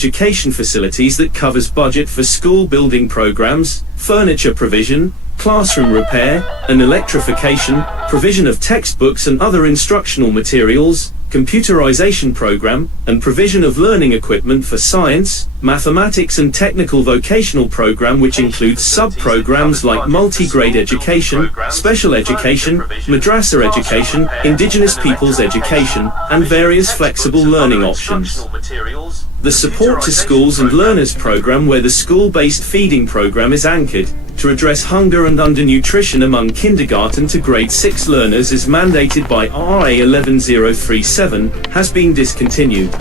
education facilities that covers budget for school building programs, furniture provision, classroom repair and electrification, provision of textbooks and other instructional materials, computerization program, and provision of learning equipment for science, mathematics and technical vocational program, which includes sub-programs like multi-grade education, special education, madrasa education, indigenous peoples education, and various flexible learning options. The Support to Schools and Learners program, where the school-based feeding program is anchored to address hunger and undernutrition among kindergarten to grade 6 learners, is mandated by RA 11037, has been discontinued.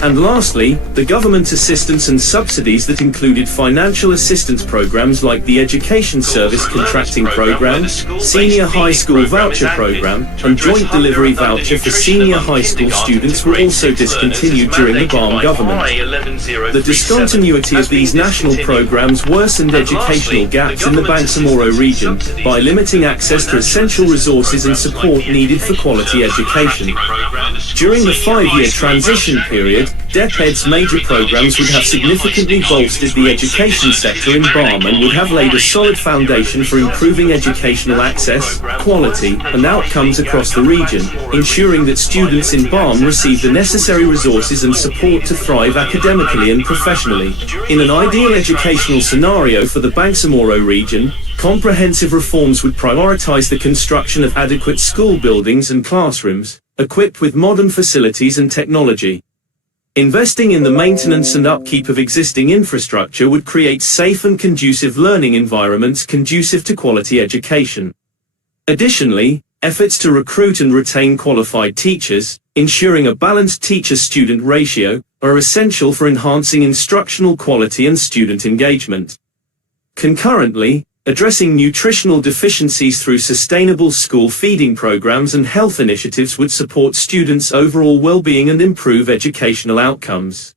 And lastly, the government assistance and subsidies that included financial assistance programs like the Education Service Contracting Program, Senior High School Voucher Program, and Joint Delivery Voucher for senior high school students were also discontinued during the BARMM government. The discontinuity of these national programs worsened educational gaps in the Bangsamoro region by limiting access to essential resources and support needed for quality education. During the 5-year transition period, DepEd's major programs would have significantly bolstered the education sector in BARMM and would have laid a solid foundation for improving educational access, quality, and outcomes across the region, ensuring that students in BARMM receive the necessary resources and support to thrive academically and professionally. In an ideal educational scenario for the Bangsamoro region, comprehensive reforms would prioritize the construction of adequate school buildings and classrooms, equipped with modern facilities and technology. Investing in the maintenance and upkeep of existing infrastructure would create safe and conducive learning environments conducive to quality education. Additionally, efforts to recruit and retain qualified teachers, ensuring a balanced teacher-student ratio, are essential for enhancing instructional quality and student engagement. Concurrently, addressing nutritional deficiencies through sustainable school feeding programs and health initiatives would support students' overall well-being and improve educational outcomes.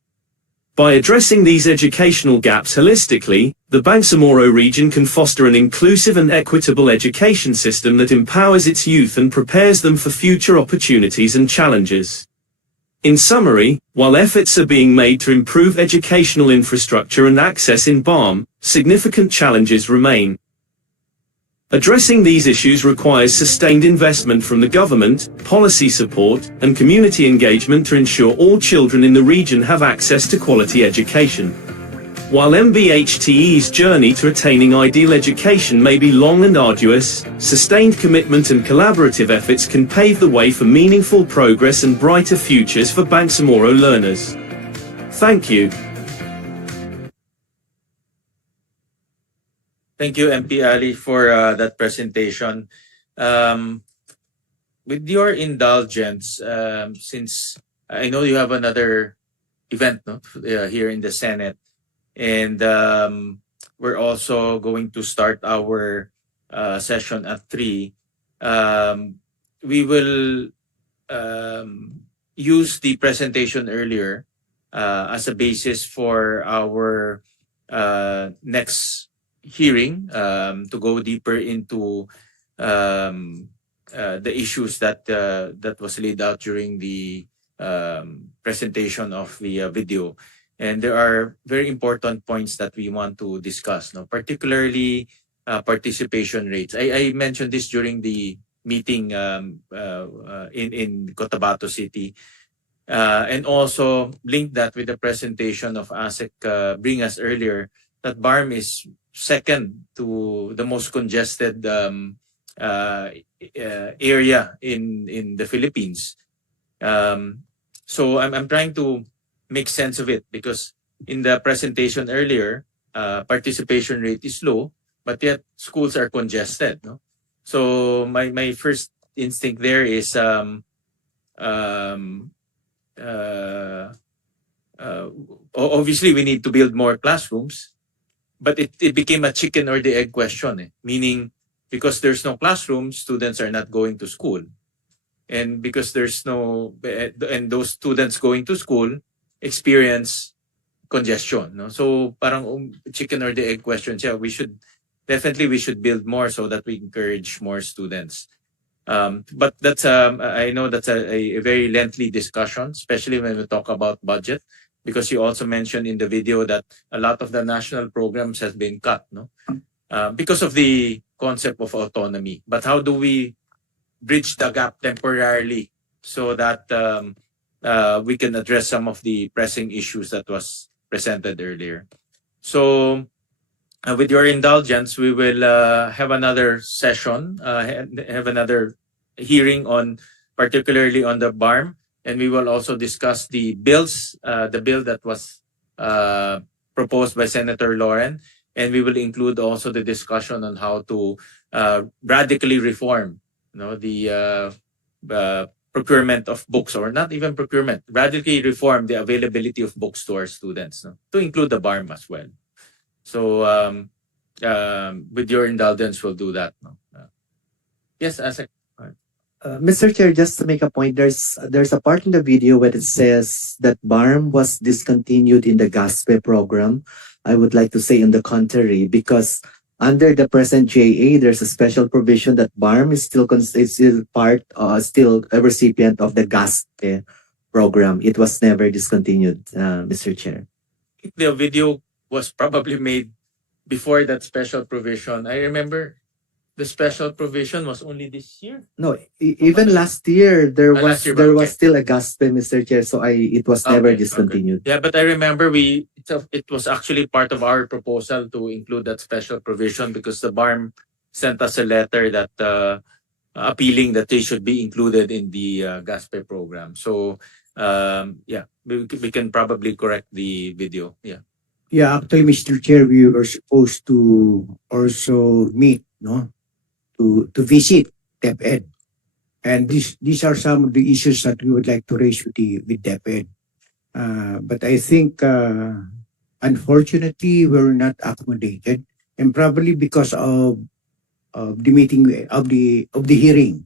By addressing these educational gaps holistically, the Bangsamoro region can foster an inclusive and equitable education system that empowers its youth and prepares them for future opportunities and challenges. In summary, while efforts are being made to improve educational infrastructure and access in BARMM, significant challenges remain. Addressing these issues requires sustained investment from the government, policy support, and community engagement to ensure all children in the region have access to quality education. While MBHTE's journey to attaining ideal education may be long and arduous, sustained commitment and collaborative efforts can pave the way for meaningful progress and brighter futures for Bangsamoro learners. Thank you. Thank you, MP Ali, for that presentation. With your indulgence, since I know you have another event here in the Senate, and we're also going to start our session at 3. We will use the presentation earlier as a basis for our next hearing, to go deeper into the issues that was laid out during the presentation of the video. And there are very important points that we want to discuss, particularly participation rates. I mentioned this during the meeting in Cotabato City, and also link that with the presentation of ASEC Bringas earlier, that BARMM is second to the most congested area in the Philippines. So I'm trying to make sense of it, because in the presentation earlier, participation rate is low, but yet schools are congested. So my first instinct there is obviously we need to build more classrooms, but it became a chicken or the egg question, meaning because there's no classroom, students are not going to school. And because there's no, and those students going to school experience congestion. So parang chicken or the egg question. Yeah, we should build more so that we encourage more students. But that's I know that's a very lengthy discussion, especially when we talk about budget. because you also mentioned in the video that a lot of the national programs has been cut, no? Because of the concept of autonomy. But how do we bridge the gap temporarily so that we can address some of the pressing issues that was presented earlier? So with your indulgence, we will have another session, have another hearing on, particularly on the BARMM, and we will also discuss the bills, the bill that was proposed by Senator Lauren, and we will include also the discussion on how to radically reform, the procurement of books, or not even procurement, radically reform the availability of books to our students, to include the BARMM as well. So with your indulgence, we'll do that. Yes, Asek. Mr. Chair, just to make a point, there's a part in the video where it says that BARMM was discontinued in the GASPE program. I would like to say on the contrary, because under the present JA, there's a special provision that BARMM is still still a recipient of the GASPE program. It was never discontinued, Mr. Chair. The video was probably made before that special provision. I remember the special provision was only this year. No, even last year there was last year, there okay. was still a GASPE, Mr. Chair. So it was never discontinued. Yeah, but I remember it was actually part of our proposal to include that special provision, because the BARMM sent us a letter that appealing that they should be included in the GASPE program. So yeah, we can probably correct the video. Yeah. Yeah, actually, Mr. Chair, we were supposed to also meet, to visit DepEd. And these are some of the issues that we would like to raise with DepEd. But I think, unfortunately, we're not accommodated, and probably because of the meeting of the hearing.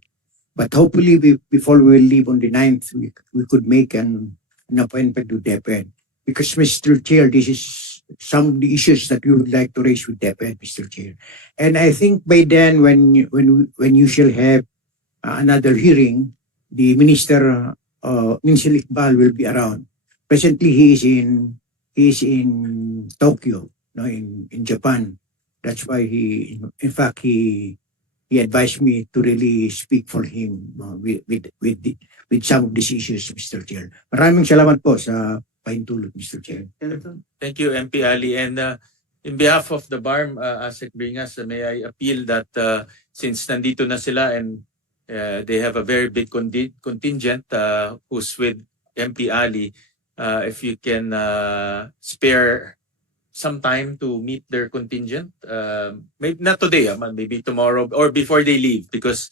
But hopefully, before we leave on the 9th, we could make an appointment to DepEd. Because, Mr. Chair, this is some of the issues that we would like to raise with DepEd, Mr. Chair. And I think by then, when you shall have another hearing, the Minister Iqbal will be around. Presently, he is in Tokyo, in Japan. That's why he advised me to really speak for him with some of these issues, Mr. Chair. Maraming salamat po sa paintulot, Mr. Chair. Thank you, MP Ali. And in behalf of the BARMM, Asek Bringas, may I appeal that since nandito na sila and they have a very big contingent who's with MP Ali, if you can spare some time to meet their contingent, maybe not today, maybe tomorrow or before they leave, because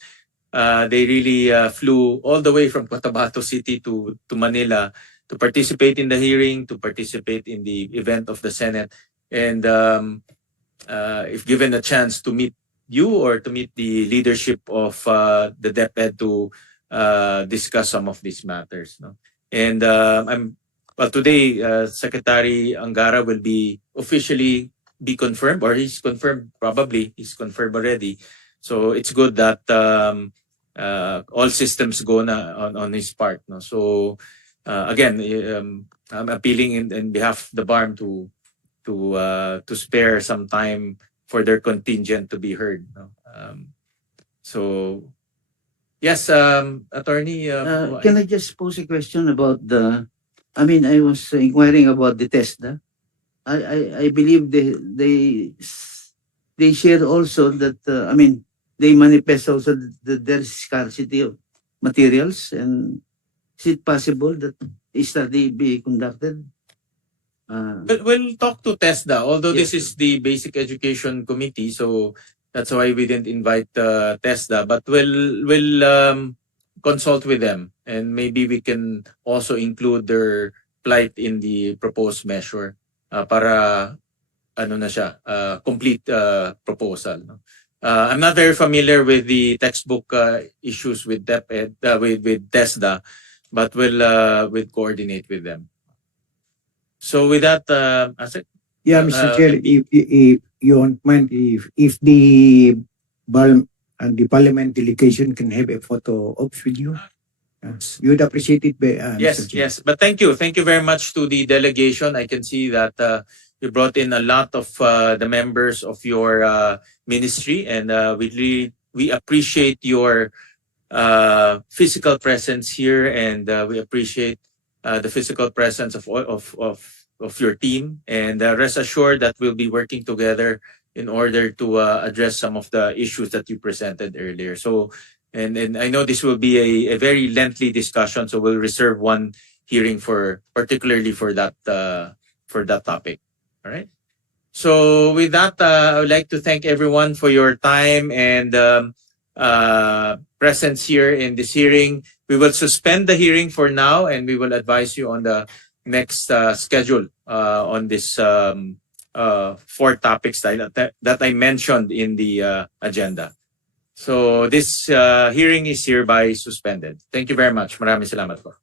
they really flew all the way from Cotabato City to Manila to participate in the hearing, to participate in the event of the Senate. And if given a chance to meet you or to meet the leadership of the DepEd to discuss some of these matters. And today, Secretary Angara will be officially be confirmed, or he's confirmed, probably he's confirmed already. So it's good that all systems go on his part. So again, I'm appealing in behalf of the BARMM to spare some time for their contingent to be heard. So yes, Attorney. Can I just pose a question about I was inquiring about the TESDA. I believe they share also that they manifest also that there is scarcity of materials, and is it possible that a study be conducted? We'll talk to TESDA, although Yes, this is the Basic Education Committee, so that's why we didn't invite TESDA. But we'll consult with them, and maybe we can also include their plight in the proposed measure para complete proposal. I'm not very familiar with the textbook issues with DepEd, with TESDA, but we'll coordinate with them. So with that, Asek? Yeah, Mr. Chair, if you don't mind, if the BARMM and the Parliament delegation can have a photo ops with you, We would appreciate it, Yes, Mr. Chair. yes. But thank you. Thank you very much to the delegation. I can see that you brought in a lot of the members of your ministry, and we appreciate your physical presence here, and we appreciate the physical presence of your team. And rest assured that we'll be working together in order to address some of the issues that you presented earlier. So, and I know this will be a very lengthy discussion, so we'll reserve one hearing particularly for that topic. All right. So with that, I would like to thank everyone for your time and presence here in this hearing. We will suspend the hearing for now, and we will advise you on the next schedule on this 4 topics that I mentioned in the agenda. So this hearing is hereby suspended. Thank you very much. Maraming salamat po.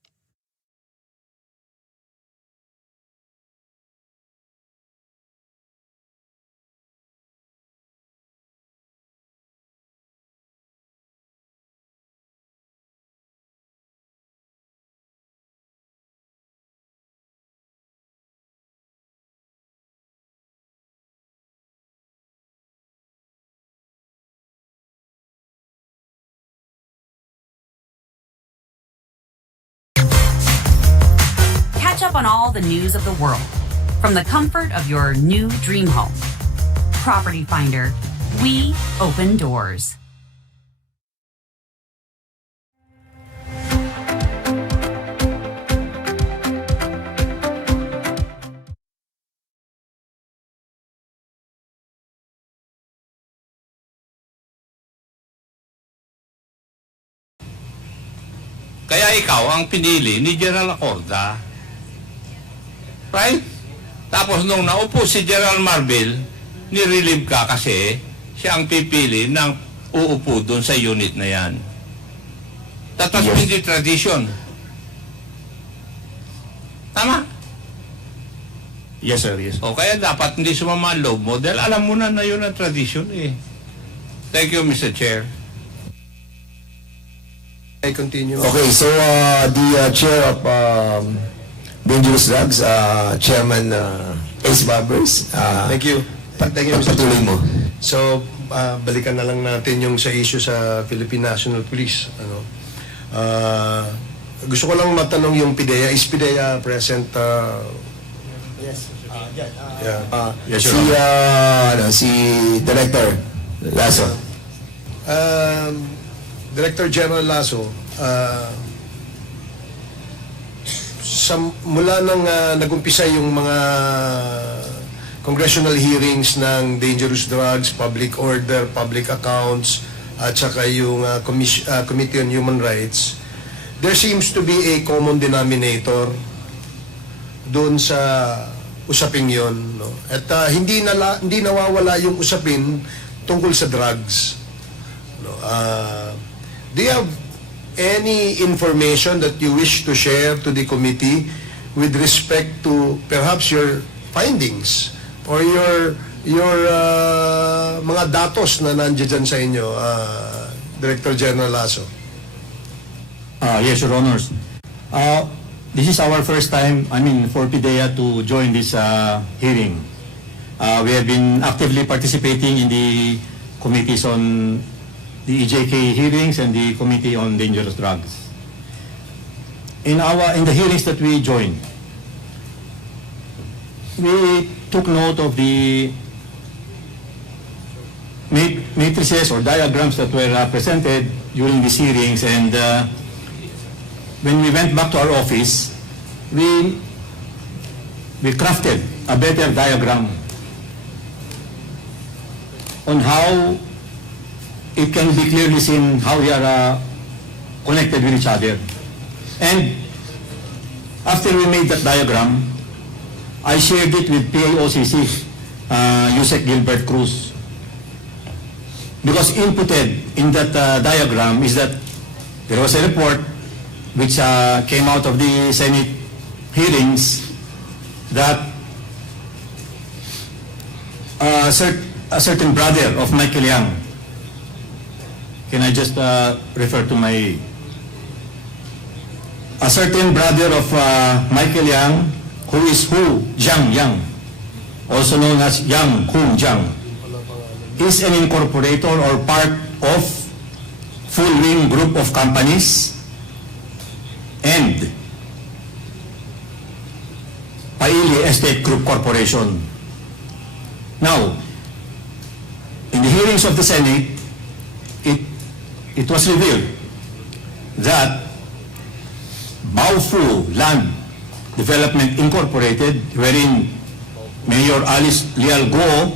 Catch up on all the news of the world from the comfort of your new dream home. Property Finder, we open doors. Kaya ikaw ang pinili ni General Legarda. Right? Tapos nung naupo si General Marbil, nirelieve ka kasi siya ang pipili ng uupo doon sa unit na yan. That was hindi tradition. Tama? Yes, sir. Yes. O kaya dapat hindi sumama ang loob mo dahil alam mo na yun ang tradition eh. Thank you, Mr. Chair. I continue. Okay, so the chair of Dangerous Drugs, Chairman Ace Barbers. Thank you. Thank you, Mr. Patuloy mo. So, balikan na lang natin yung sa issue sa Philippine National Police. Ano? Gusto ko lang matanong yung PIDEA. Is PIDEA present? Yes. Yeah. Yes, Si Director Lasso. Director General Lasso, mula nang nagumpisa yung mga congressional hearings ng dangerous drugs, public order, public accounts, at saka yung Committee on Human Rights, there seems to be a common denominator doon sa usaping yon, no? At hindi nawawala yung usapin tungkol sa drugs. No? Do you have any information that you wish to share to the committee with respect to perhaps your findings or your mga datos na nandiyan sa inyo, Director General Lasso? Yes, Your Honors. This is our first time, for PIDEA to join this hearing. We have been actively participating in the committees on the EJK hearings and the Committee on Dangerous Drugs. In the hearings that we joined, we took note of the matrices or diagrams that were presented during these hearings, and when we went back to our office, we crafted a better diagram on how it can be clearly seen how we are connected with each other. And after we made that diagram, I shared it with PAOCC, Yusek Gilbert Cruz. Because inputted in that diagram is that there was a report which came out of the Senate hearings that a certain brother of Michael Yang, can I just refer to my a certain brother of Michael Yang, who is Hu Jiang Yang, also known as Yang Hu Jiang, is an incorporator or part of Full Wing Group of Companies and Paili Estate Group Corporation. Now, in the hearings of the Senate, it was revealed that Baofu Land Development Incorporated, wherein Mayor Alice Leal Go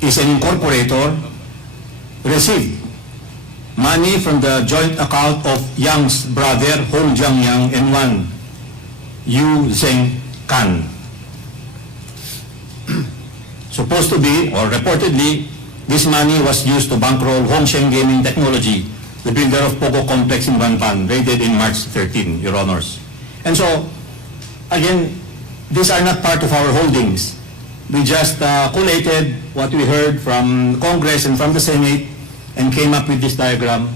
is an incorporator, received money from the joint account of Yang's brother Hong Jiang Yang and one Yu Zheng Kan. Supposed to be, or reportedly, this money was used to bankroll Hong Sheng Gaming Technology, the builder of Pogo Complex in Banpan, raided in March 13, Your Honors. And so, again, these are not part of our holdings. We just collated what we heard from Congress and from the Senate and came up with this diagram.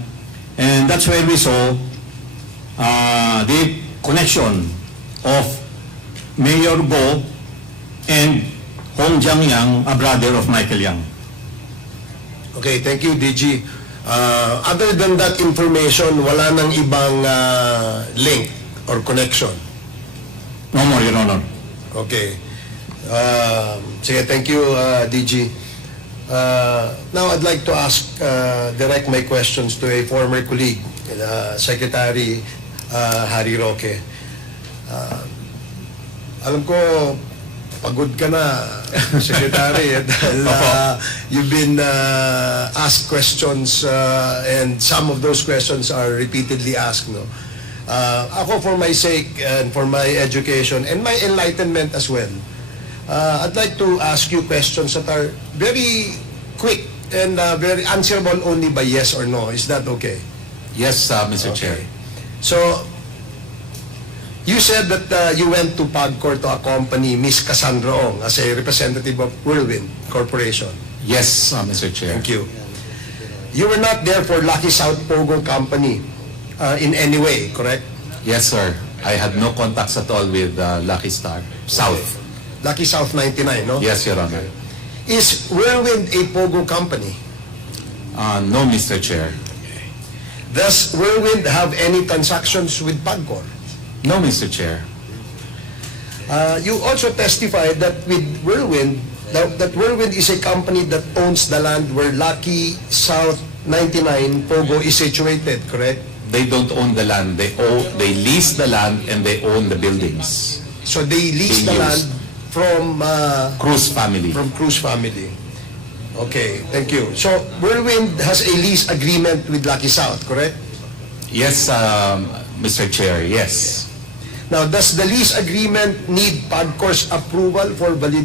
And that's where we saw the connection of Mayor Go and Hong Jiang Yang, a brother of Michael Yang. Okay, thank you, DG. Other than that information, wala nang ibang link or connection? No more, Your Honor. Okay. Sige, thank you, DG. Now, I'd like to direct my questions to a former colleague, Secretary Harry Roque. Alam ko, pagod ka na, Secretary, dahil you've been asked questions and some of those questions are repeatedly asked. No? Ako, for my sake and for my education and my enlightenment as well, I'd like to ask you questions that are very quick and very answerable only by yes or no. Is that okay? Yes, Mr. Chair. So, you said that you went to PAGCOR to accompany Ms. Cassandra Ong as a representative of Whirlwind Corporation. Yes, Mr. Chair. Thank you. You were not there for Lucky South Pogo Company in any way, correct? Yes, sir. I had no contacts at all with Lucky Star South. Okay. Lucky South 99, no? Yes, Your Honor. Is Whirlwind a Pogo company? No, Mr. Chair. Does Whirlwind have any transactions with PAGCOR? No, Mr. Chair. You also testified that with Whirlwind, that Whirlwind is a company that owns the land where Lucky South 99 Pogo is situated, correct? They don't own the land. They lease the land and they own the buildings. So they lease the land from Cruz family. From Cruz family. Okay, thank you. So Whirlwind has a lease agreement with Lucky South, correct? Yes, Mr. Chair. Yes. Now, does the lease agreement need PAGCOR's approval for validity?